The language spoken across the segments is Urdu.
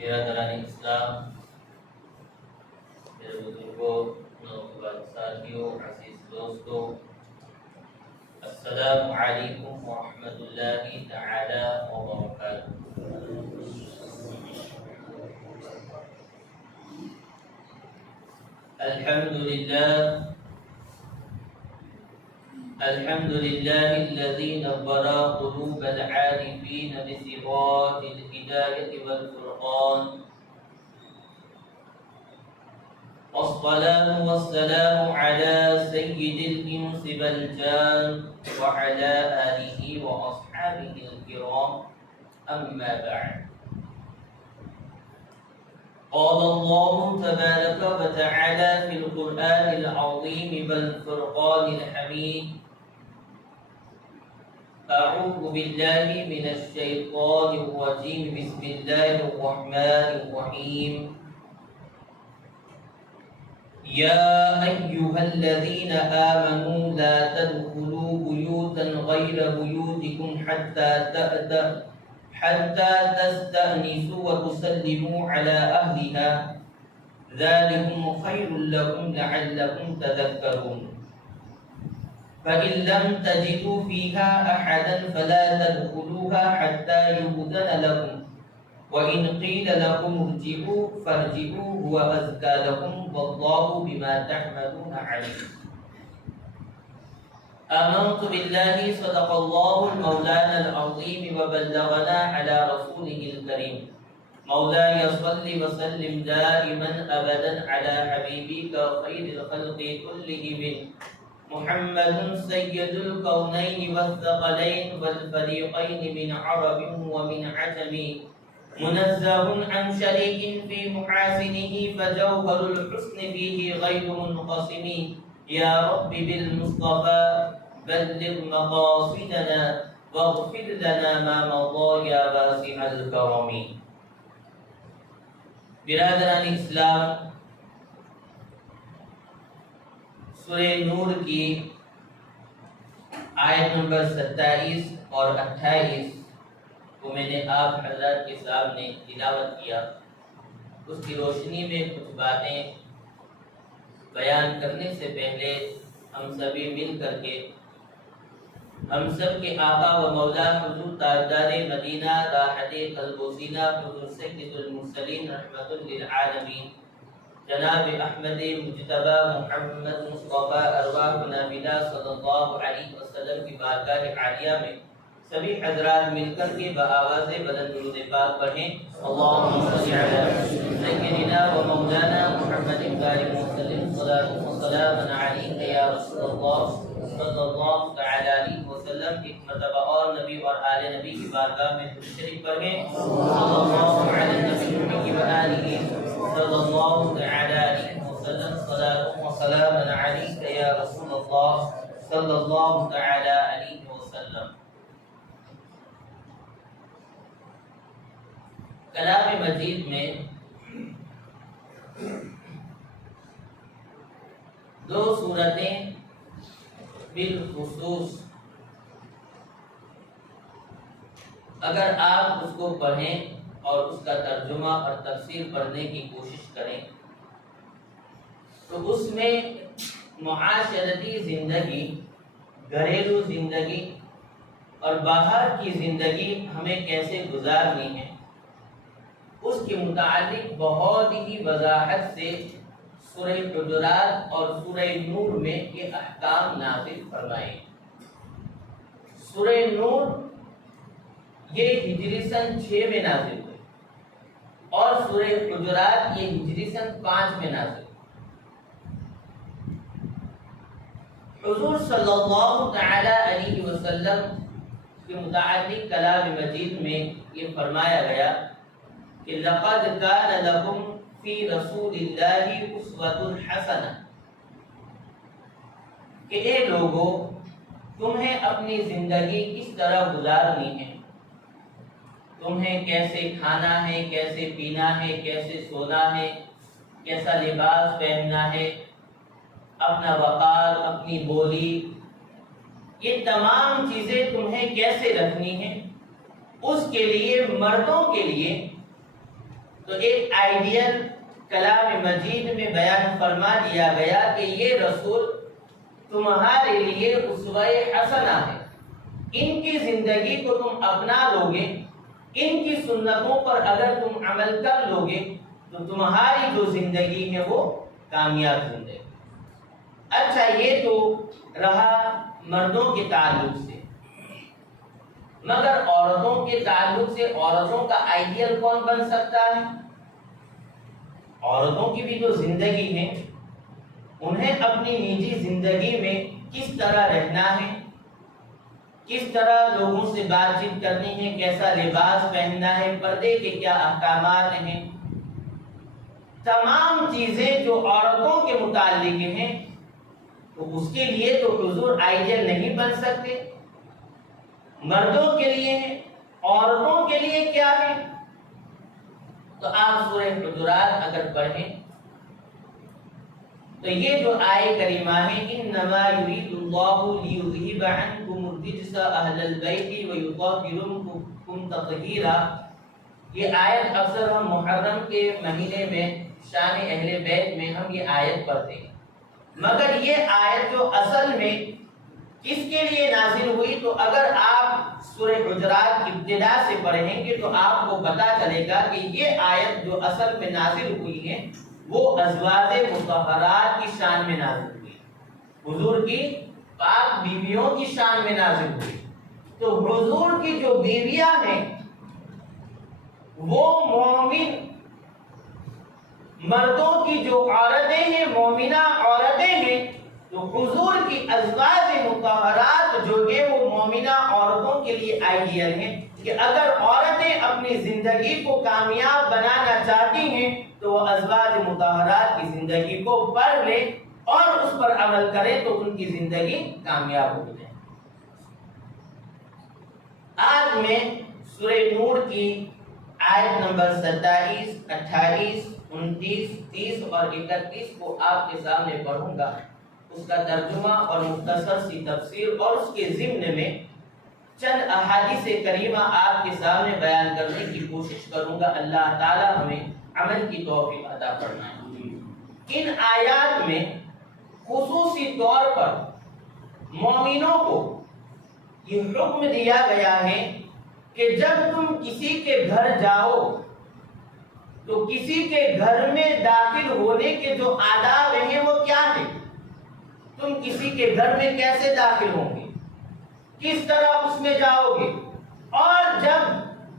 برادران اسلام، میرے بزرگوں، نوجوان ساتھیوں، عزیز دوستوں، السلام علیکم ورحمۃ اللہ تعالی وبرکاتہ۔ الحمد لله الذي نور قلوب العارفين بصراط الهداية والفرقان، والصلاة والسلام على سيد الإنس والجان وعلى آله وأصحابه الكرام، أما بعد. قال الله تبارك وتعالى في القرآن العظيم والفرقان الحميد: أعوذ بالله من الشيطان الرجيم، بسم الله الرحمن الرحيم. يا أيها الذين آمنوا لا تدخلوا بيوتا غير بيوتكم حتى تستأنسوا وتسلموا على أهلها، ذلكم خير لكم لعلكم تذكرون. فإن لم تجدوا فيها أحدا فلا تدخلوها حتى يؤذن لكم، وإن قيل لكم ارجعوا فارجعوا هو أزكى لكم، والله بما تعملون عليم. آمنت بالله صدق الله مولانا العظيم وبلغنا على رسوله الكريم. مولاي صل وسلم دائما أبدا على حبيبك خير الخلق كلهم، محمد سيد الكونين والثقلين والفريقين من عرب ومن عجم، منزه عن شريك في محاسنه فجوهر الحسن فيه غير منقسم. يا رب بالمصطفى بلغ مقاصدنا واغفر لنا ما مضى يا واسع الكرم. برادران اسلام، سورہ نور کی آیت نمبر 27 اور 28 کو میں نے آپ حضرات کے سامنے تلاوت کیا. اس کی روشنی میں کچھ باتیں بیان کرنے سے پہلے ہم سبھی مل کر کے ہم سب کے آقا و مولا حضور تاجدار مدینہ راحت قلب و سینہ حضور سید المرسلین رحمت للعالمین جناب احمد مجتبی محمد مصطفیٰ ارواحنا بلا صلی اللہ علیہ وسلم کی بارگاہ عالیہ میں سبھی حضرات مل کر کے بآواز بلند درود پاک پڑھیں. اللہم صلی علی سیدنا و مولانا محمد بارک وسلم، صلاۃ و سلام علیک یا رسول اللہ صلی اللہ تعالی علیہ وسلم. ایک مرتبہ اور نبی اور آل نبی کی بارگاہ میں درود شریف پڑھیں. صلی اللہ علی نبی و آلہ صلی اللہ تعالی علیہ وسلم، صلاۃ و سلام علیک یا رسول اللہ صلی اللہ تعالی علیہ وسلم. کلام مجید میں دو صورتیں بالخصوص اگر آپ اس کو پڑھیں اور اس کا ترجمہ اور تفسیر پڑھنے کی کوشش کریں تو اس میں معاشرتی زندگی، گھریلو زندگی اور باہر کی زندگی ہمیں کیسے گزارنی ہے، اس کے متعلق بہت ہی وضاحت سے سورہ حجرات اور سورہ نور میں یہ احکام نازل فرمائے. سورہ نور یہ ہجری سن 6 میں نازل ہوئی اور سورہ حجرات یہ ہجری سن 5 میں نازل ہوئی. حضور صلی اللہ تعالی علیہ وسلم کے متعلق کلام مجید میں یہ فرمایا گیا کہ لقد كان لكم في رسول الله اسوة حسنة، کہ اے لوگو تمہیں اپنی زندگی کس طرح گزارنی ہے، تمہیں کیسے کھانا ہے، کیسے پینا ہے، کیسے سونا ہے، کیسا لباس پہننا ہے، اپنا وقار، اپنی بولی، یہ تمام چیزیں تمہیں کیسے رکھنی ہیں. اس کے لیے مردوں کے لیے تو ایک آئیڈیل کلام مجید میں بیان فرما دیا گیا کہ یہ رسول تمہارے لیے اسوہ حسنہ ہے، ان کی زندگی کو تم اپنا لوگے، ان کی سنتوں پر اگر تم عمل کر لوگے تو تمہاری جو زندگی ہے وہ کامیاب زندگی۔ اچھا، یہ تو رہا مردوں کے تعلق سے، مگر عورتوں کے تعلق سے عورتوں کا آئیڈیل کون بن سکتا ہے؟ عورتوں کی بھی جو زندگی ہے، انہیں اپنی نجی زندگی میں کس طرح رہنا ہے، کس طرح لوگوں سے بات چیت کرنی ہے، کیسا لباس پہننا ہے، پردے کے کیا احکامات ہیں، تمام چیزیں جو عورتوں کے متعلق ہیں، تو اس کے لیے تو حضور آئیڈیل نہیں بن سکتے۔ مردوں کے لیے ہے، عورتوں کے لیے کیا ہے؟ تو آپ سورہ حجرات اگر پڑھیں تو یہ جو آیت کریمہ ہے، انما یرید اللہ لیذہب عنکم الرجس اہل البیت ویطہرکم تطہیرا، یہ آیت اکثر ہم محرم کے مہینے میں شان اہل بیت میں ہم یہ آیت پڑھتے ہیں، مگر یہ آیت جو اصل میں کس کے لیے نازل ہوئی، تو اگر آپ سورہ حجرات کی ابتدا سے پڑھیں گے تو آپ کو پتا چلے گا کہ یہ آیت جو اصل میں نازل ہوئی ہے وہ ازواج مطہرات کی شان میں نازل ہوئی، حضور کی پاک بیویوں کی شان میں نازل ہوئی۔ تو حضور کی جو بیویاں ہیں وہ مومن مردوں کی جو عورتیں ہیں، مومنہ عورتیں ہیں، تو حضور کی ازواج مطہرات جو ہے وہ مومنہ عورتوں کے لیے آئیڈیل ہیں کہ اگر عورتیں اپنی زندگی کو کامیاب بنانا چاہتی ہیں تو وہ ازواج مطہرات کی زندگی کو پڑھ لیں اور اس پر عمل کریں تو ان کی زندگی کامیاب ہو جائے۔ آج میں سورہ نور کی آیت نمبر 27، 28، 29، 30 اور 31 کو آپ کے سامنے پڑھوں گا، اس کا ترجمہ اور مختصر سی تفسیر اور اس کے ضمن میں چند احادیث کریمہ آپ کے سامنے بیان کرنے کی کوشش کروں گا۔ اللہ تعالی ہمیں عمل کی توفیق عطا فرمائے۔ ان آیات میں خصوصی طور پر مومنوں کو یہ حکم دیا گیا ہے کہ جب تم کسی کے گھر جاؤ تو کسی کے گھر میں داخل ہونے کے جو آداب ہیں وہ کیا ہیں، تم کسی کے گھر میں کیسے داخل ہوں گے، کس طرح اس میں جاؤ گے، اور جب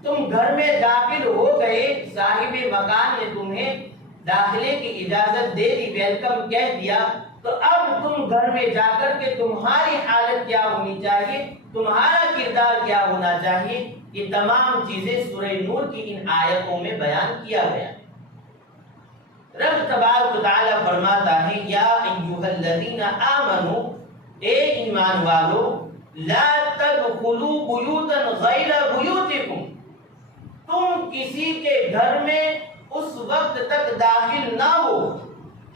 تم گھر میں داخل ہو گئے، صاحب مکان نے تمہیں داخلے کی اجازت دے دی، ویلکم کہہ دیا، تو اب تم گھر میں جا کر کے تمہاری حالت کیا ہونی چاہیے، تمہارا کردار کیا ہونا چاہیے، یہ تمام چیزیں سورہ نور کی ان آیتوں میں بیان کیا گیا ہے۔ رب تبارک و تعالی فرماتا ہے، یا ایھا الذین آمنوا، اے ایمان والو، لا تدخلوا بیوتا غیر بیوتکم، تم کسی کے گھر میں اس وقت تک داخل نہ ہو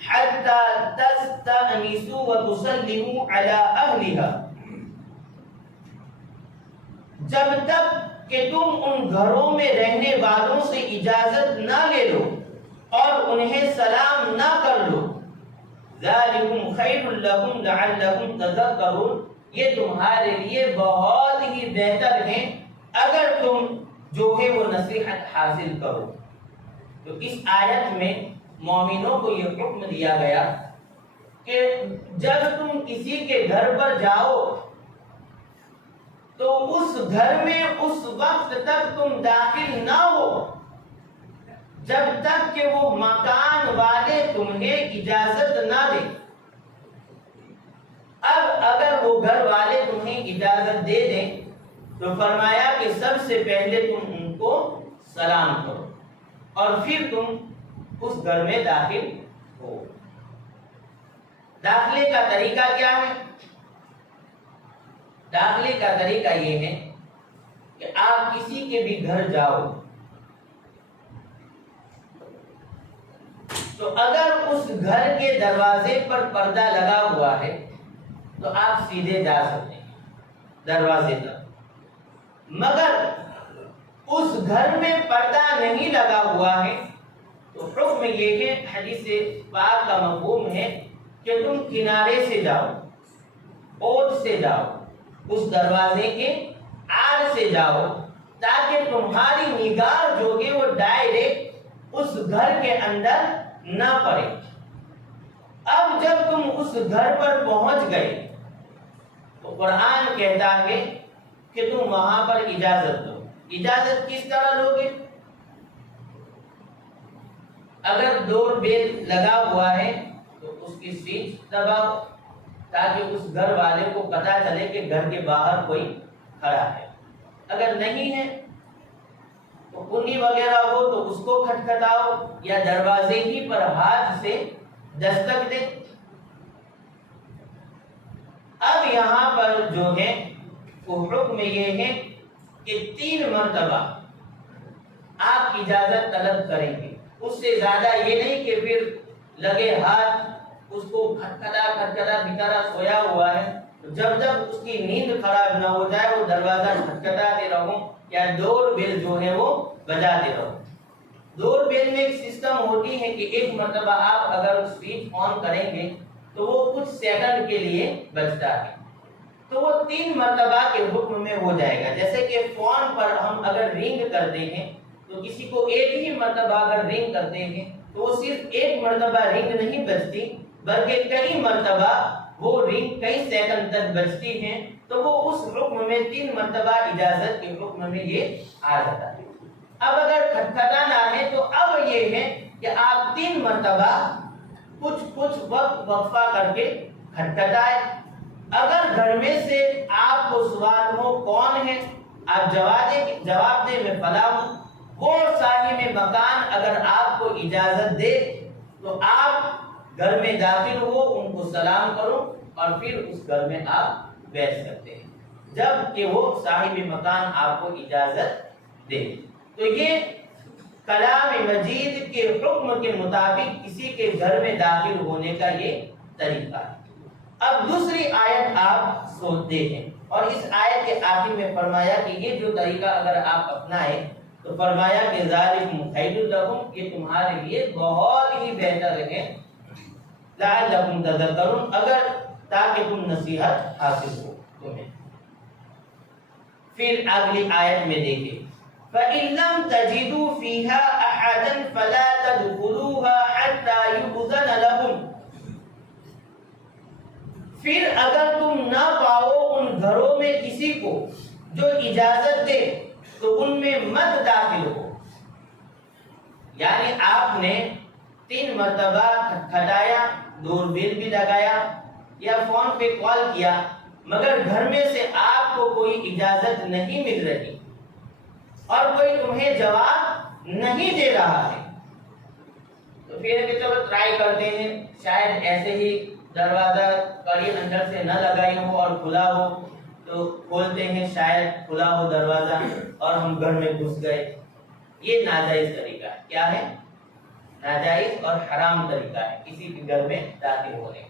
حتی تستأنسوا وتسلموا علی اہلھا، جب تک کہ تم ان گھروں میں رہنے والوں سے اجازت نہ لے لو اور انہیں سلام نہ کر لو، ذالکم خیر لکم لعلکم تذکرون، یہ تمہارے لیے بہت ہی بہتر ہے اگر تم جو ہے وہ نصیحت حاصل کرو۔ تو اس آیت میں مومنوں کو یہ حکم دیا گیا کہ جب تم کسی کے گھر پر جاؤ تو اس گھر میں اس وقت تک تم داخل نہ ہو جب تک کہ وہ مکان والے تمہیں اجازت نہ دیں۔ اب اگر وہ گھر والے تمہیں اجازت دے دیں تو فرمایا کہ سب سے پہلے تم ان کو سلام کرو اور پھر تم اس گھر میں داخل ہو۔ داخلے کا طریقہ کیا ہے؟ داخلے کا طریقہ یہ ہے کہ آپ کسی کے بھی گھر جاؤ تو اگر اس گھر کے دروازے پر پردہ لگا ہوا ہے تو آپ سیدھے جا سکتے ہیں دروازے تک، مگر اس گھر میں پردہ نہیں لگا ہوا ہے تو حکم یہ ہے، حدیث پاک کا مفہوم ہے کہ تم کنارے سے جاؤ، اوٹ سے جاؤ، اس دروازے کے آڑ سے جاؤ، تاکہ تمہاری نگاہ جو ہے وہ ڈائریکٹ اس گھر کے اندر نہ پڑے۔ اب جب تم اس گھر پر پہنچ گئے تو قرآن کہتا ہے کہ تم وہاں پر اجازت دو۔ اجازت کس طرح لو گے؟ اگر ڈور بیل لگا ہوا ہے تو اس کی سوئچ دباؤ تاکہ اس گھر والے کو پتا چلے کہ گھر کے باہر کوئی کھڑا ہے۔ اگر نہیں ہے تو کنی وغیرہ ہو تو اس کو کھٹکھٹاؤ یا دروازے ہی پر ہاتھ سے دستک دے۔ اب یہاں پر جو ہے وہ حکم یہ ہے کہ 3 مرتبہ آپ اجازت طلب کریں گے، اس سے زیادہ یہ نہیں کہ پھر لگے ہاتھ اس کو کھٹکھٹا بھیتارا سویا ہوا ہے، جب تک اس کی نیند خراب نہ ہو جائے وہ دروازہ کھٹکھٹاتے رہو یا ڈور بیل جو ہے وہ بجاتے رہو۔ ڈور بیل میں ایک سسٹم ہوتی ہے کہ ایک مرتبہ آپ اگر سوئچ آن کریں گے تو وہ کچھ سیکنڈ کے لیے بجتا ہے، تو وہ 3 مرتبہ کے حکم میں ہو جائے گا۔ جیسے کہ فون پر ہم اگر رنگ کرتے ہیں تو کسی کو ایک ہی مرتبہ اگر رنگ کرتے ہیں تو وہ صرف ایک مرتبہ رنگ نہیں بجتی بلکہ کئی مرتبہ وہ رنگ کئی سیکنڈ تک بجتی ہیں، تو وہ اس حکم میں 3 مرتبہ اجازت کے حکم میں یہ آ جاتا ہے۔ اب اگر کھٹکھٹانا ہے تو اب یہ ہے کہ آپ 3 مرتبہ کچھ وقت وقفہ کر کے کھٹکھٹائے۔ اگر گھر میں سے آپ کو سوال ہو کون ہے، آپ جواب دیں میں فلاں ہوں۔ وہ صاحب مکان اگر آپ کو اجازت دے تو آپ گھر میں داخل ہو، ان کو سلام کرو اور پھر اس گھر میں آپ بیٹھ سکتے ہیں جب کہ وہ صاحب مکان آپ کو اجازت دے۔ تو یہ کلام مجید کے حکم کے مطابق کسی کے گھر میں داخل ہونے کا یہ طریقہ ہے۔ اب دوسری آیت آپ سنتے ہیں، اور اس آیت کے آخر میں فرمایا کہ یہ جو طریقہ اگر آپ اپنائیں تو فرمایا کہ ذالکم خیر لکم، یہ تمہارے لیے بہت ہی بہتر ہے، لعلکم تذکرون، اگر تاکہ تم نصیحت حاصل ہو تمہیں۔ پھر اگلی آیت میں دیکھیں، فَإِن لَّمْ تَجِدُوا فِيهَا أَحَدًا فَلَا تَدْخُلُوهَا حَتَّى يُؤْذَنَ لَكُمْ۔ پھر اگر تم نہ پاؤ ان گھروں میں کسی کو جو اجازت دے تو ان میں مت داخل ہو۔ یعنی آپ نے 3 مرتبہ کھٹکھٹایا، ڈور بیل بھی لگایا یا فون پہ کال کیا، مگر گھر میں سے آپ کو کوئی اجازت نہیں مل رہی اور کوئی تمہیں جواب نہیں دے رہا ہے، تو پھر کہ چلو ٹرائی کرتے ہیں، شاید ایسے ہی دروازہ کڑی اندر سے نہ لگائی ہو اور کھلا ہو تو کھولتے ہیں، شاید کھلا ہو دروازہ اور ہم گھر میں گھس گئے۔ یہ ناجائز طریقہ ہے۔ کیا ہے؟ ناجائز اور حرام طریقہ ہے کسی کے گھر میں داخل ہونے۔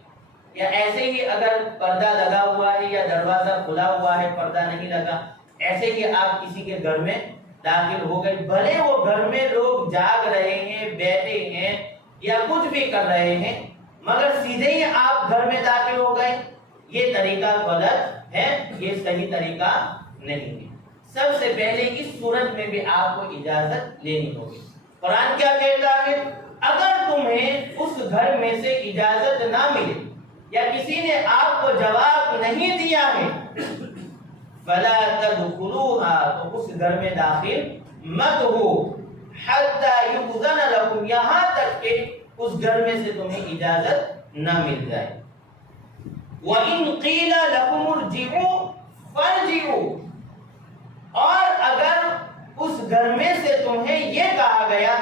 یا ایسے ہی اگر پردہ لگا ہوا ہے یا دروازہ کھلا ہوا ہے، پردہ نہیں لگا، ایسے ہی آپ کسی کے گھر میں داخل ہو گئے، بھلے وہ گھر میں لوگ جاگ رہے ہیں، بیٹھے ہیں یا کچھ بھی کر رہے ہیں، مگر سیدھے ہی آپ گھر میں داخل ہو گئے، یہ طریقہ غلط ہے، یہ صحیح طریقہ نہیں ہے۔ سب سے پہلے اس صورت میں بھی آپ کو اجازت لینی ہوگی۔ قرآن کیا کہتا ہے؟ اگر تمہیں اس گھر میں سے اجازت نہ ملے یا کسی نے آپ کو جواب نہیں دیا ہے، فَلَا تَدْخُلُوهَا، تو اس گھر میں داخل مت ہو، حَتَّى يُؤْذَنَ لَكُمْ، یہاں تک کہ اس گھر میں سے تمہیں اجازت نہ مل جائے۔ وَإِن قِيلَ لَكُمُ ارْجِعُوا فَارْجِعُوا، اور اگر اس گھر میں سے تمہیں یہ کہا گیا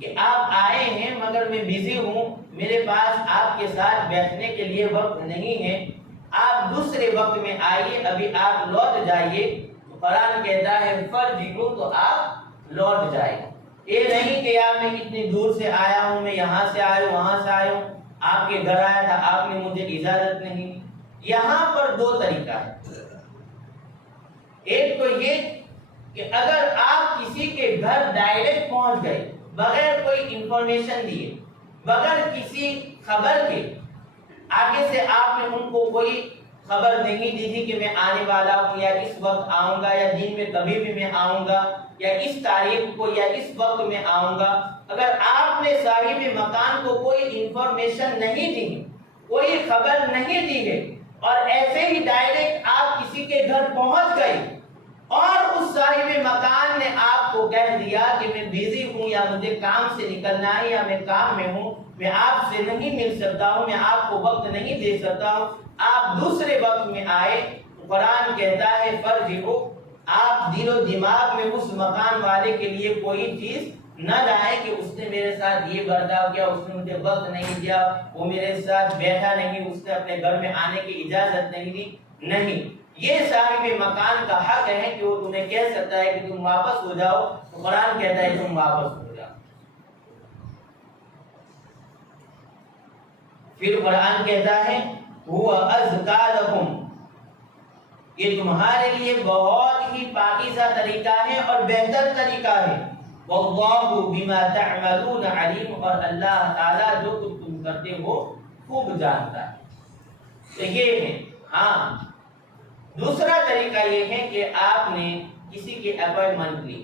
کہ آپ آئے ہیں مگر میں بزی ہوں، میرے پاس آپ کے ساتھ بیٹھنے کے لیے وقت نہیں ہے، آپ دوسرے وقت میں آئیے، ابھی آپ لوٹ جائیے، تو قرآن کہتا ہے فَارْجِعُوا، تو آپ لوٹ جائیں۔ یہ نہیں کہ یار میں اتنی دور سے آیا ہوں، میں یہاں سے آیا ہوں، وہاں سے آیا ہوں، آپ کے گھر آیا تھا، آپ نے مجھے اجازت نہیں۔ یہاں پر 2 طریقہ ہے۔ ایک تو یہ کہ اگر آپ کسی کے گھر ڈائریکٹ پہنچ گئے، بغیر کوئی انفارمیشن دیے، بغیر کسی خبر کے آگے سے آپ نے ان کو کوئی خبر نہیں دی تھی کہ میں آنے والا ہوں یا اس وقت آؤں گا یا دن میں کبھی بھی میں آؤں گا یا اس تاریخ کو یا اس وقت میں آؤں گا، اگر آپ نے صاحب مکان کو کوئی انفارمیشن نہیں دی، کوئی خبر نہیں دی ہے اور ایسے ہی ڈائریکٹ آپ کسی کے گھر پہنچ گئے اور اس صاحب مکان نے آپ کو کہہ دیا کہ میں بیزی ہوں یا مجھے کام سے نکلنا ہے یا میں کام میں ہوں، میں آپ سے نہیں مل سکتا ہوں، میں آپ کو وقت نہیں دے سکتا ہوں، آپ دوسرے وقت میں آئے، قرآن کہتا ہے فرجعوا، آپ دل و دماغ میں اس مکان والے کے لیے کوئی چیز نہ لائیں کہ اس نے میرے ساتھ یہ برتاؤ کیا، اس نے مجھے وقت نہیں دیا، وہ میرے ساتھ بیٹھا نہیں، اس نے اپنے گھر میں آنے کی اجازت نہیں دی۔ نہیں، یہ صاحب مکان کا حق ہے کہ وہ تمہیں کہہ سکتا ہے کہ تم واپس ہو جاؤ، تو قرآن کہتا ہے تم واپس ہو جاؤ۔ پھر قرآن کہتا ہے هو ازکا لکم، یہ تمہارے لیے بہت ہی پاکیزہ طریقہ ہے اور بہتر طریقہ ہے، واللہ بما تعملون علیم، اور اللہ تعالیٰ جو کچھ تم کرتے ہو خوب جانتا ہے۔ تو یہ ہے۔ ہاں، دوسرا طریقہ یہ ہے کہ آپ نے کسی کی اپائنٹمنٹ لی،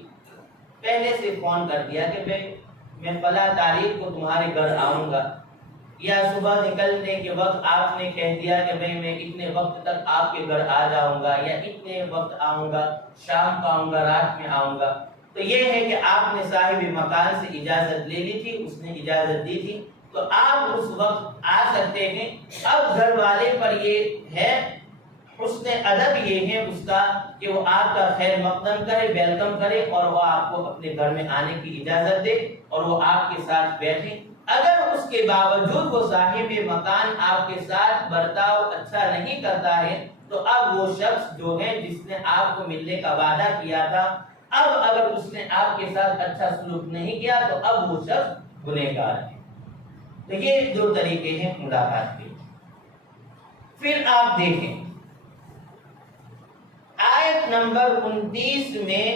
پہلے سے فون کر دیا کہ میں فلاں تاریخ کو تمہارے گھر آؤں گا، یا صبح نکلنے کے وقت آپ نے کہہ دیا کہ میں اتنے وقت تک آپ کے گھر آ جاؤں گا یا اتنے وقت آؤں گا، شام کو آؤں گا، رات میں آؤں گا۔ تو یہ ہے کہ آپ نے صاحب مکان سے اجازت لے لی تھی، اس نے اجازت دی تھی، تو آپ اس وقت آ سکتے ہیں۔ اب گھر والے پر یہ ہے، حسن ادب یہ ہے اس کا کہ وہ آپ کا خیر مقدم کرے، ویلکم کرے، اور وہ آپ کو اپنے گھر میں آنے کی اجازت دے اور وہ آپ کے ساتھ بیٹھے۔ اگر اس کے باوجود وہ صاحب مکان آپ کے ساتھ برتاؤ اچھا نہیں کرتا ہے، تو اب وہ شخص جو ہے جس نے آپ کو ملنے کا وعدہ کیا تھا، اب اگر اس نے آپ کے ساتھ اچھا سلوک نہیں کیا تو اب وہ شخص گنہگار ہے۔ تو یہ دو طریقے ہیں ملاقات کے۔ پھر آپ دیکھیں آیت نمبر 29 میں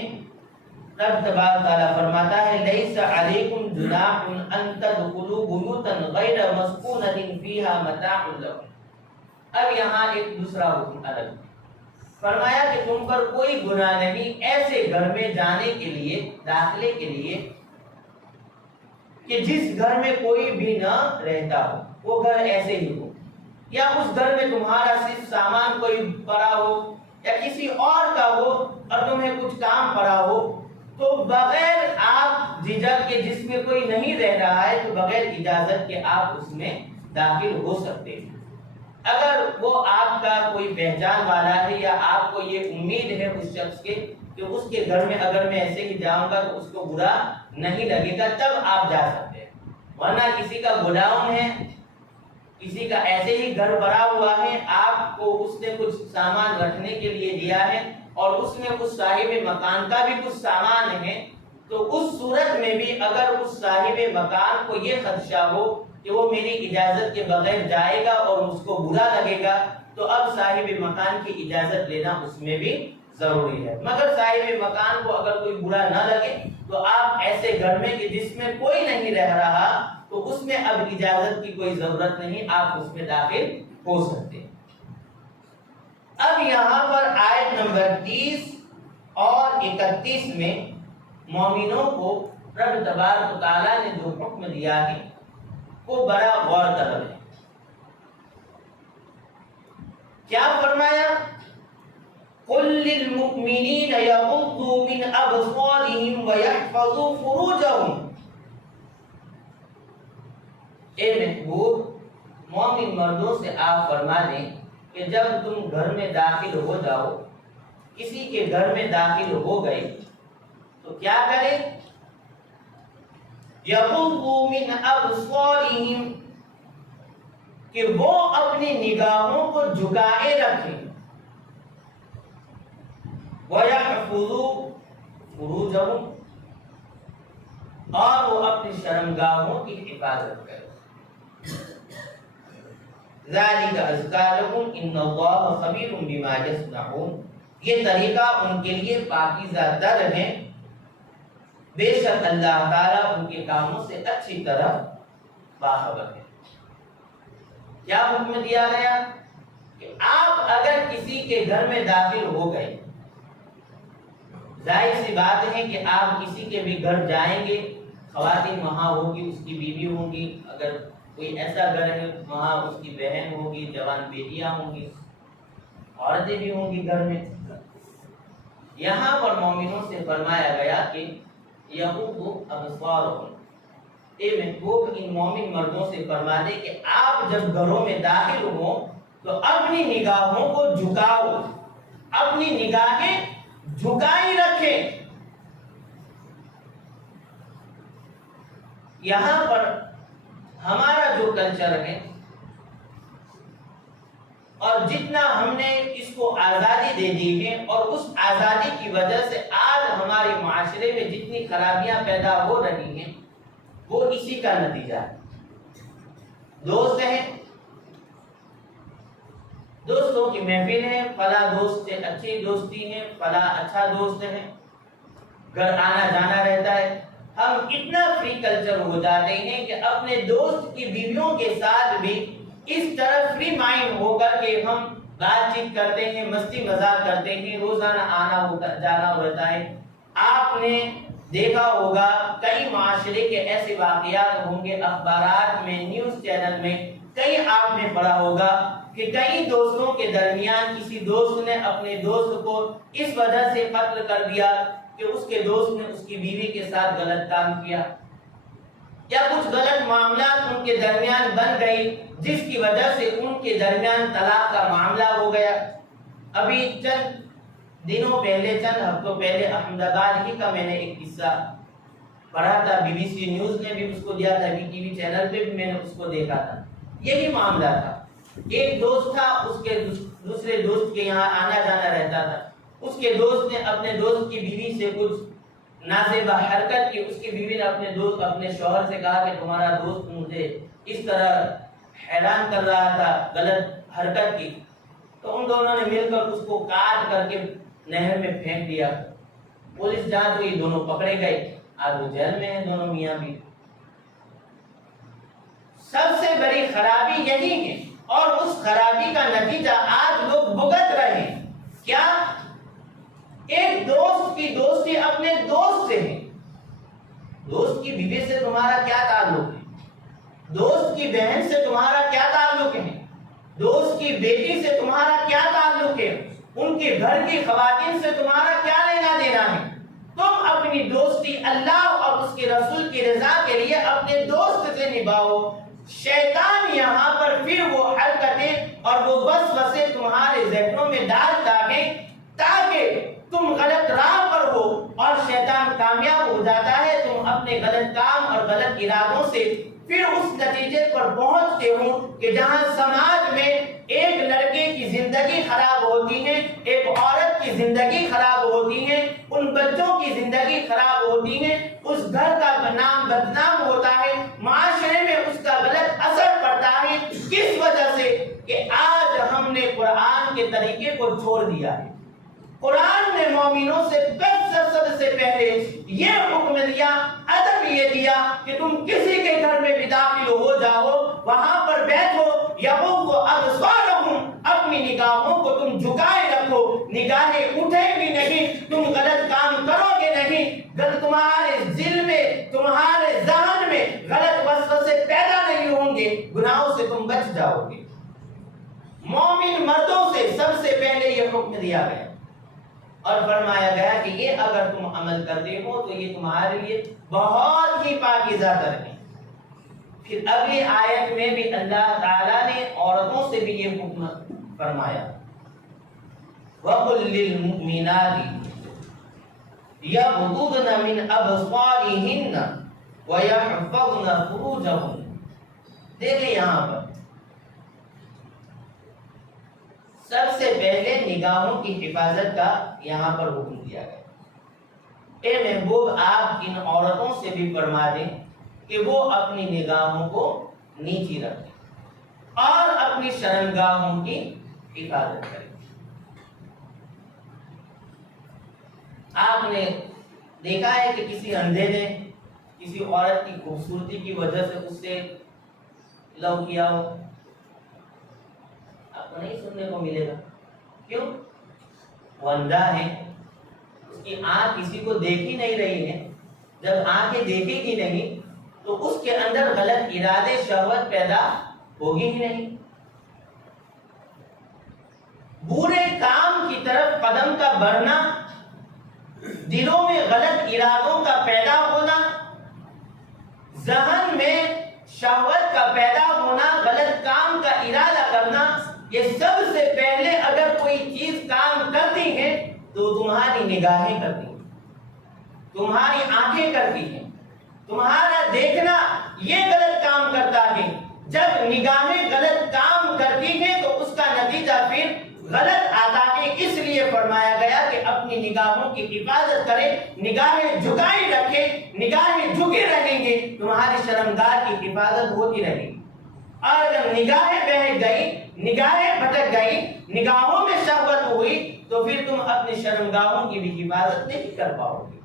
رب تبارک تعالیٰ فرماتا ہے لیس علیکم جناح ان تدخلوا بیوتا غیر مسکونۃ فیہا متاع لکم۔ اب یہاں ایک دوسرا حکم الگ فرمایا کہ تم پر کوئی گناہ نہیں ایسے گھر میں جانے کے لیے، داخلے کے لیے کہ جس گھر میں کوئی بھی نہ رہتا ہو، وہ گھر ایسے ہی ہو، یا اس گھر میں تمہارا صرف سامان کوئی پڑا ہو یا کسی اور کا ہو اور تمہیں کچھ کام پڑا ہو، تو بغیر آپ جھجک کے، جس میں کوئی نہیں رہ رہا ہے تو بغیر اجازت کے آپ اس میں داخل ہو سکتے ہیں۔ اگر وہ آپ کا کوئی پہچان والا ہے یا آپ کو یہ امید ہے اس شخص کے کہ اس کے گھر میں اگر میں ایسے ہی جاؤں گا تو اس کو برا نہیں لگے گا، تب آپ جا سکتے ہیں۔ ورنہ کسی کا گوڈاؤن ہے، کسی کا ایسے ہی گھر بھرا ہوا ہے، آپ کو اس نے کچھ سامان رکھنے کے لیے دیا ہے اور اس میں اس صاحب مکان کا بھی کچھ سامان ہے، تو اس صورت میں بھی اگر اس صاحب مکان کو یہ خدشہ ہو کہ وہ میری اجازت کے بغیر جائے گا اور اس کو برا لگے گا، تو اب صاحب مکان کی اجازت لینا اس میں بھی ضروری ہے۔ مگر صاحب مکان کو اگر کوئی برا نہ لگے تو آپ ایسے گھر میں کہ جس میں کوئی نہیں رہ رہا، تو اس میں اب اجازت کی کوئی ضرورت نہیں، آپ اس میں داخل ہو سکتے ہیں۔ اب یہاں پر آیت نمبر 30 اور 31 میں مومنوں کو رب تبارک و تعالیٰ نے جو حکم دیا ہے وہ بڑا غور طلب ہے۔ کیا فرمایا؟ قل للمؤمنین یغضوا من ابصارهم ویحفظوا فروجهم۔ اے محبوب، مومن مردوں سے آپ فرما دیں کہ جب تم گھر میں داخل ہو جاؤ، کسی کے گھر میں داخل ہو گئے تو کیا کریں؟ یغضوا من ابصارهم، کہ وہ اپنی نگاہوں کو جھکائے رکھیں، وَيَحْفُظُوا فُرُوجَهُمْ، اور وہ اپنی شرمگاہوں کی حفاظت کریں۔ ذَلِكَ أَزْكَىٰ لَكُمْ إِنَّ اللَّهَ خَبِيرٌ بِمَا يَصْنَعُونَ، یہ طریقہ ان کے لیے پاکیزہ تر ہے، بے شک اللہ تعالیٰ ان کے کاموں سے اچھی طرح باخبر ہے۔ کیا حکم دیا گیا کہ آپ اگر کسی کے گھر میں داخل ہو گئے، ظاہر سی بات ہے کہ آپ کسی کے بھی گھر جائیں گے، خواتین وہاں ہوگی، اس کی بیوی ہوں گی، اگر کوئی ایسا گھر ہے وہاں اس کی بہن ہوگی، جوان بیٹیاں ہوں گی، عورتیں بھی ہوں گی گھر میں۔ یہاں پر مومنوں سے فرمایا گیا کہ یغضوا ابصارہم، اے محبوب ان مومن مردوں سے فرما دے کہ آپ جب گھروں میں داخل ہوں تو اپنی نگاہوں کو جھکاؤ، اپنی نگاہیں جھکائی رکھیں۔ یہاں پر ہمارا جو کلچر ہے اور جتنا ہم نے اس کو آزادی دے دی ہے، اور اس آزادی کی وجہ سے آج ہمارے معاشرے میں جتنی خرابیاں پیدا ہو رہی ہیں وہ اسی کا نتیجہ ہے۔ دوست ہیں، دوستوں کی محفل ہے، فلاں دوست سے اچھی دوستی ہے، فلاں اچھا دوست ہے، گھر آنا جانا رہتا ہے، ہم اتنا فری کلچر ہو جاتے ہیں کہ اپنے دوست کی بیویوں کے ساتھ بھی اس طرح فری مائنڈ ہو کر کے ہم بات چیت کرتے ہیں، مستی مذاق کرتے ہیں، روزانہ آنا ہوتا جانا ہوتا ہے۔ آپ نے دیکھا ہوگا کئی معاشرے کے ایسے واقعات ہوں گے، اخبارات میں، نیوز چینل میں کئی آپ نے پڑھا ہوگا کہ کئی دوستوں کے درمیان کسی دوست نے اپنے دوست کو اس وجہ سے قتل کر دیا کہ اس کے دوست نے اس کی بیوی کے ساتھ غلط کام کیا، یا کچھ غلط معاملات ان کے درمیان بن گئی جس کی وجہ سے ان کے درمیان طلاق کا معاملہ ہو گیا۔ ابھی چند دنوں پہلے، چند ہفتوں پہلے احمد آباد ہی کا میں نے ایک قصہ پڑھا تھا، بی بی سی نیوز نے بھی اس کو دیا تھا، ٹی وی چینل پہ بھی میں نے اس کو دیکھا تھا۔ یہی معاملہ تھا، ایک دوست تھا، اس کے دوسرے دوست کے یہاں آنا جانا رہتا تھا، اس کے دوست نے اپنے دوست کی بیوی سے کچھ نازیبہ حرکت کی، اس کی بیوی نے اپنے شوہر سے کہا کہ تمہارا دوست مجھے اس طرح حیران کر رہا تھا، غلط حرکت کی، تو ان دونوں نے مل کر اس کو کاٹ کر کے نہر میں پھینک دیا۔ پولیس جانچ ہوئی، دونوں پکڑے گئے، آج وہ جیل میں ہیں دونوں میاں بیوی۔ سب سے بڑی خرابی یہی ہے، اور اس خرابی کا نتیجہ آج لوگ بھگت رہے ہیں۔ کیا؟ ایک دوست کی دوستی اپنے دوست سے ہے، دوست کی بیوی سے تمہارا کیا تعلق ہے؟ دوست کی بہن سے تمہارا کیا تعلق ہے؟ دوست کی بیٹی سے تمہارا کیا تعلق ہے؟ ان کے گھر کی خواتین سے تمہارا کیا لینا دینا ہے؟ تم اپنی دوستی اللہ اور اس کے رسول کی رضا کے لیے اپنے دوست سے نبھاؤ۔ شیطان یہاں پر پھر وہ حرکتیں اور وہ وسوسے تمہارے ذہنوں میں ڈالتا ہے تاکہ تم غلط راہ پر ہو، اور شیطان کامیاب ہو جاتا ہے، تم اپنے غلط کام اور غلط ارادوں سے پھر اس نتیجے پر پہنچتے ہو کہ جہاں سماج میں ایک لڑکے کی زندگی خراب ہوتی ہے، ایک عورت کی زندگی خراب ہوتی ہے، ان بچوں کی زندگی خراب ہوتی ہے، اس گھر کا نام بدنام ہوتا ہے، معاشرے میں اس کا غلط اثر پڑتا ہے۔ کس وجہ سے؟ کہ آج ہم نے قرآن کے طریقے کو چھوڑ دیا ہے۔ قرآن نے مومنوں سے سب سے پہلے یہ حکم دیا، ادب یہ دیا کہ تم کسی کے گھر میں بھی داخل ہو جاؤ، وہاں پر بیٹھو، یغضوا ابصارہم، اپنی نگاہوں کو تم جھکائے رکھو، نگاہیں اٹھیں بھی نہیں، تم غلط کام کرو گے نہیں، تمہارے دل میں، تمہارے ذہن میں غلط وسوسے پیدا نہیں ہوں گے، گناہوں سے تم بچ جاؤ گے۔ مومن مردوں سے سب سے پہلے یہ حکم دیا گیا اور فرمایا گیا کہ یہ اگر تم عمل کرتے ہو تو یہ تمہارے لیے بہت ہی پاکیزہ تر ہے۔ پھر اگلی آیت میں بھی اللہ تعالیٰ نے عورتوں سے بھی یہ حکم فرمایا، وَقُلْ لِلْمُؤْمِنَاتِ يَغْضُضْنَ مِنْ أَبْصَارِهِنَّ وَيَحْفَظْنَ فُرُوجَهُنَّ۔ دیکھیں یہاں پر سب سے پہلے نگاہوں کی حفاظت کا یہاں پر حکم دیا گیا۔ اے محبوب آپ ان عورتوں سے بھی فرما دیں کہ وہ اپنی نگاہوں کو نیچی رکھیں اور اپنی شرمگاہوں کی حفاظت کریں۔ آپ نے دیکھا ہے کہ کسی اندھے نے کسی عورت کی خوبصورتی کی وجہ سے اس سے لو کیا ہو؟ آپ کو نہیں سننے کو ملے گا. کیوں؟ وہ اندھا ہے، اس کی آنکھ کسی کو دیکھ ہی نہیں رہی ہے. جب آنکھیں دیکھے گی نہیں تو اس کے اندر غلط ارادے شہوت پیدا ہوگی ہی نہیں. برے کام کی طرف قدم کا بڑھنا، دلوں میں غلط ارادوں کا پیدا ہونا، ذہن میں شہوت کا پیدا ہونا، غلط کام کا ارادہ کرنا، یہ سب سے پہلے اگر کوئی چیز کام کرتی ہے تو تمہاری نگاہیں کرتی ہیں، تمہاری آنکھیں کرتی ہیں، تمہارا دیکھنا یہ غلط کام کرتا ہے. جب نگاہیں غلط کام کرتی ہیں تو اس کا نتیجہ پھر غلط آتا ہے. اس لیے فرمایا گیا کہ اپنی نگاہوں کی حفاظت کرے، نگاہیں جھکائی رکھے. نگاہیں جھکے رہیں گے تمہاری شرمگاہ کی حفاظت ہوتی رہے گی. اور اگر نگاہیں بہک گئی، نگاہیں بھٹک گئی، نگاہوں میں شہوت ہوئی تو پھر تم اپنی شرمگاہوں کی بھی حفاظت نہیں کر پاؤ گے.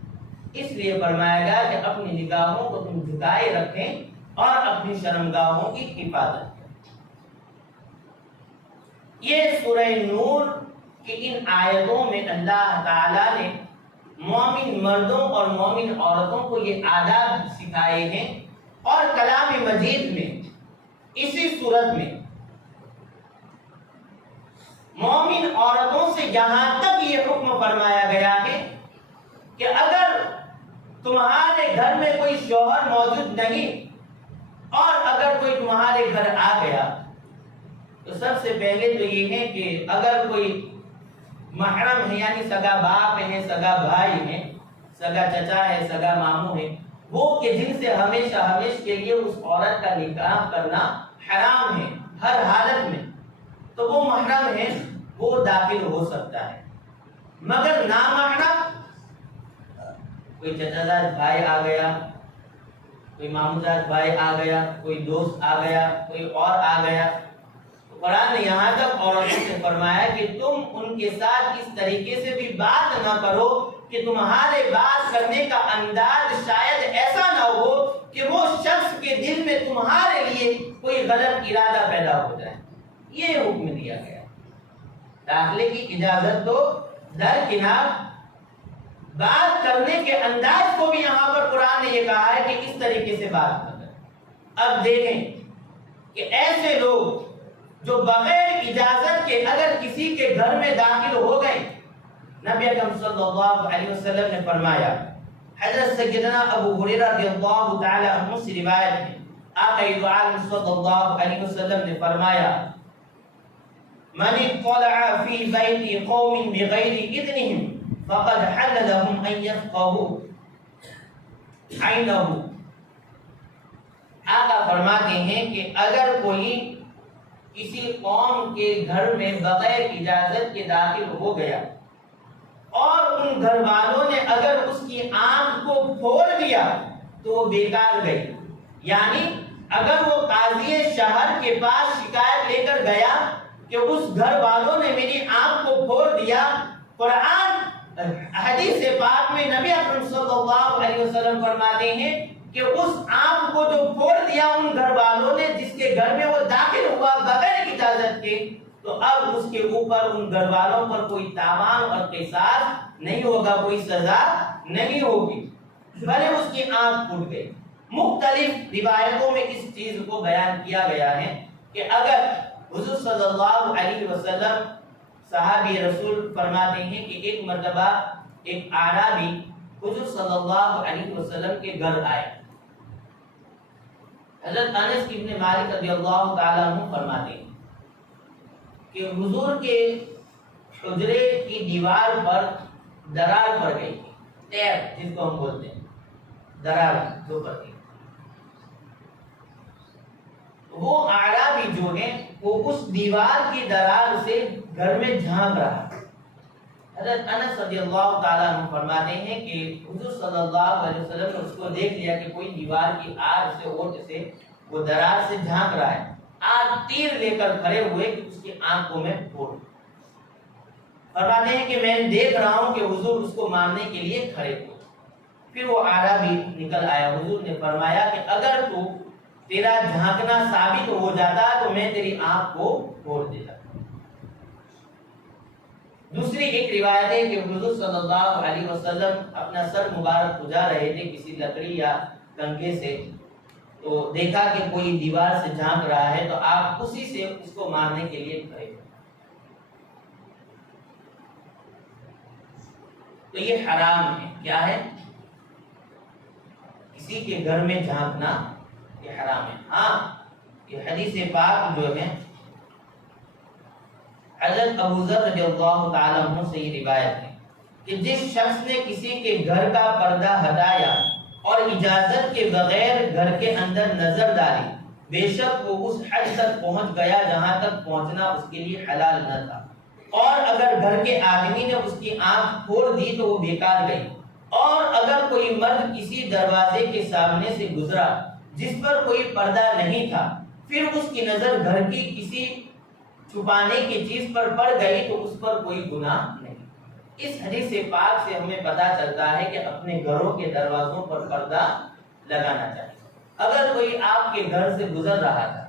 اس لیے فرمایا گیا کہ اپنی نگاہوں کو تم جھکائے رکھیں اور اپنی شرمگاہوں کی حفاظت کریں. یہ سورہ نور کی ان آیتوں میں اللہ تعالیٰ نے مومن مردوں اور مومن عورتوں کو یہ آداب سکھائے ہیں. اور کلام مجید میں اسی صورت میں مومن عورتوں سے یہاں تک یہ حکم فرمایا گیا ہے کہ اگر تمہارے گھر میں کوئی شوہر موجود نہیں اور اگر کوئی تمہارے گھر آ گیا تو سب سے پہلے تو یہ ہے کہ اگر کوئی محرم ہے، یعنی سگا باپ ہے، سگا بھائی ہے، سگا چچا ہے، سگا ماموں ہے، وہ کہ جن سے ہمیشہ کے لیے اس عورت کا نکاح کرنا حرام ہے ہر حالت میں، تو وہ محرم ہے، وہ داخل ہو سکتا ہے. مگر نامحرم کوئی چچا زاد بھائی آ گیا، کوئی ماموں زاد بھائی آ گیا، کوئی دوست آ گیا، کوئی اور آ گیا، تو قرآن نے یہاں تک عورتوں سے فرمایا کہ تم ان کے ساتھ اس طریقے سے بھی بات نہ کرو کہ تمہارے بات کرنے کا انداز شاید ایسا نہ ہو کہ وہ شخص کے دل میں تمہارے لیے کوئی غلط ارادہ پیدا ہو جائے. یہ حکم دیا گیا. داخلے کی اجازت تو درکنار، بات کرنے کے انداز کو بھی یہاں پر قرآن نے یہ کہا ہے کہ اس طریقے سے بات کریں. اب دیکھیں کہ ایسے لوگ جو بغیر اجازت کے اگر کسی کے گھر میں داخل ہو گئے، نبی اکرم صلی اللہ علیہ وسلم نے فرمایا، حضرت سیدنا ابو ہریرہ رضی اللہ تعالی عنہ سے روایت ہے، آقا دو عالم صلی اللہ علیہ وسلم نے فرمایا، من اطلع فی بیت قوم بغیر اذنہم فقد حل لهم ان يفقهوا عینہ. آقا فرماتے ہیں کہ اگر کوئی کسی قوم کے گھر میں بغیر اجازت کے داخل ہو گیا اور ان گھر والوں نے اگر اس کی آنکھ کو پھوڑ دیا تو وہ بیکار گئی. یعنی اگر وہ قاضی شہر کے پاس شکایت لے کر گیا کہ اس گھر والوں نے میری آنکھ کو پھوڑ دیا، قرآن حدیث پاک میں نبی اکرم صلی اللہ علیہ وسلم فرماتے ہیں کہ اس آنکھ کو جو پھوڑ دیا ان گھر والوں نے جس کے گھر میں وہ داخل ہوا بغیر اجازت کے، تو اب اس کے اوپر ان گھر والوں پر کوئی تاوان اور قصاص نہیں ہوگا، کوئی سزا نہیں ہوگی، بھلے اس کی آنکھ پھوٹ گئی. مختلف روایتوں میں اس چیز کو بیان کیا گیا ہے کہ اگر حضور صلی اللہ علیہ وسلم، صحابی رسول فرماتے ہیں کہ ایک مرتبہ ایک اعرابی حضور صلی اللہ علیہ وسلم کے گھر آئے. حضرت انس ابن مالک رضی اللہ تعالیٰ عنہ فرماتے ہیں کہ حضور کے حجرے کی دیوار پر درار پڑ گئی، ٹیپ جس کو ہم بولتے ہیں، درار جو پڑتی. وہ اعرابی جو ہے وہ اس دیوار کی درار سے گھر میں جھانک رہا. حضرت انس رضی اللہ تعالیٰ عنہ فرماتے ہیں کہ حضور صلی اللہ علیہ وسلم نے اس کو دیکھ لیا کہ کوئی دیوار کی آڑ سے اوٹ سے وہ درار سے جھانک رہا ہے. آپ تیر لے کر کھڑے ہوئے کہ اس کی آنکھوں میں پھوڑ. فرماتے ہیں کہ میں دیکھ رہا ہوں کہ حضور اس کو مارنے کے لیے کھڑے ہوئے. پھر وہ اعرابی نکل آیا. حضور نے فرمایا کہ اگر تو تیرا جھانکنا ثابت ہو جاتا تو میں تیری آنکھ کو پھوڑ دیتا. دوسری ایک روایت ہے کہ حضور صلی اللہ علیہ وسلم اپنا سر مبارک کھجا رہے تھے کسی لکڑی یا کنگھے سے، تو دیکھا کہ کوئی دیوار سے جھانک رہا ہے تو آپ اسی سے اس کو مارنے کے لیے کھڑے. تو یہ حرام ہے. کیا ہے؟ کسی کے گھر میں جھانکنا یہ حرام ہے. ہاں یہ حدیث پاک جو ہے حضرت ابو ذر رضی اللہ تعالی عنہ سے یہ روایت ہے کہ جس شخص نے کسی کے گھر کا پردہ ہٹایا اور اجازت کے بغیر گھر کے اندر نظر ڈالی، بے شک وہ اس حد تک پہنچ گیا جہاں تک پہنچنا اس کے لیے حلال نہ تھا، اور اگر گھر کے آدمی نے اس کی آنکھ پھوڑ دی تو وہ بیکار گئی. اور اگر کوئی مرد کسی دروازے کے سامنے سے گزرا جس پر کوئی پردہ نہیں تھا، پھر اس کی نظر گھر کی کسی چھپانے کی چیز پر پڑ گئی تو اس پر کوئی گناہ نہیں. اس حدیث پاک سے ہمیں پتہ چلتا ہے کہ اپنے گھروں کے دروازوں پر پردہ لگانا چاہیے. اگر کوئی آپ کے گھر سے گزر رہا تھا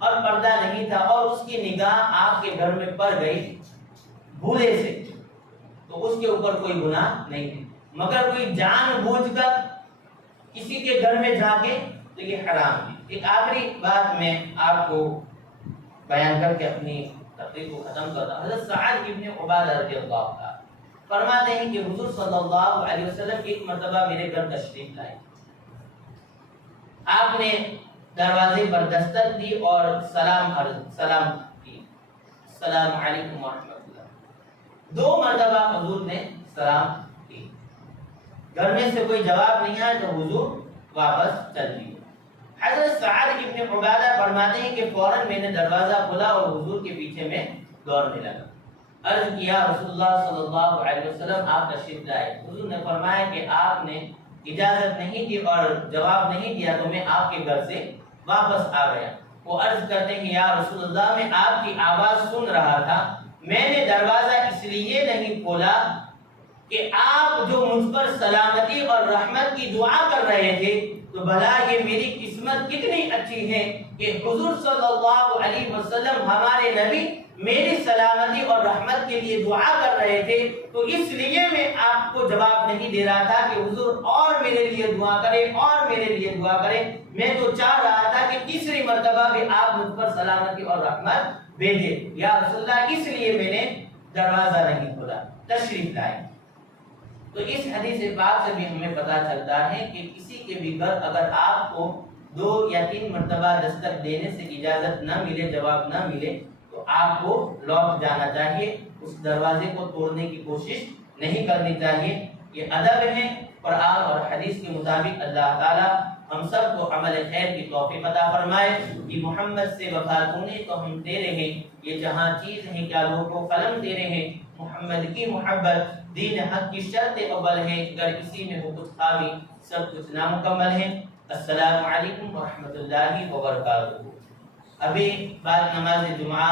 اور پردہ نہیں تھا اور اس کی نگاہ آپ کے گھر میں پڑ گئی بھولے سے، تو اس کے اوپر کوئی گناہ نہیں ہے. مگر کوئی جان بوجھ کر کسی کے گھر میں جھانکے تو یہ حرام ہے. ایک آخری بات میں آپ کو بیان کر کے اپنی تقریر کو ختم کرتا ہوں. حضرت سعد ابن عبادہ رضی اللہ عنہ فرماتے ہیں کہ حضور صلی اللہ علیہ وسلم ایک مرتبہ میرے گھر تشریف لائے. آپ نے دروازے پر دستک دی اور سلام کی، السلام علیکم ورحمۃ اللہ. 2 مرتبہ حضور نے سلام کی. گھر میں سے کوئی جواب نہیں آیا تو حضور واپس چل دیے. حضرت سعد ابن عبادہ فرماتے ہیں کہ فوراً میں نے دروازہ کھولا اور حضور کے پیچھے میں دوڑنے لگا. عرض کیا رسول اللہ صلی اللہ علیہ وسلم آپ تشریف لائے. حضور نے فرمایا کہ آپ نے اجازت نہیں دی اور جواب نہیں دیا تو میں آپ کے گھر سے واپس آ گیا. وہ عرض کرتے ہیں یا رسول اللہ میں آپ کی آواز سن رہا تھا، میں نے دروازہ اس لیے نہیں کھولا کہ آپ جو مجھ پر سلامتی اور رحمت کی دعا کر رہے تھے تو بھلا یہ میری قسمت کتنی اچھی ہے کہ حضور صلی اللہ علیہ وسلم ہمارے نبی میری سلامتی اور رحمت کے لیے دعا کر رہے تھے، تو اس لیے میں آپ کو جواب نہیں دے رہا تھا کہ حضور اور میرے لیے دعا کرے اور میرے لیے دعا کرے. میں تو چاہ رہا تھا کہ تیسری مرتبہ بھی آپ مجھ پر سلامتی اور رحمت بھیجے. یا رسول اللہ اس لیے میں نے دروازہ نہیں کھولا. تشریف لائے. تو اس حدیث پاک سے بھی ہمیں پتہ چلتا ہے کہ کسی کے بھی گھر اگر آپ کو 2 یا 3 مرتبہ دستک دینے سے اجازت نہ ملے، جواب نہ ملے، تو آپ کو لوٹ جانا چاہیے. اس دروازے کو توڑنے کی کوشش نہیں کرنی چاہیے. یہ ادب ہے. قرآن اور حدیث کے مطابق اللہ تعالی ہم سب کو عمل خیر کی توفیق عطا فرمائے. کہ محمد سے وفا تونے تو ہم تیرے ہیں، یہ جہاں چیز ہے کیا لوگ کو قلم تیرے ہیں. محمد کی محبت دین حق کی شرط اول ہے، اگر اسی میں ہو کچھ خامی سب کچھ نامکمل ہے. السلام علیکم ورحمۃ اللہ وبرکاتہ. ابھی بعد نماز جمعہ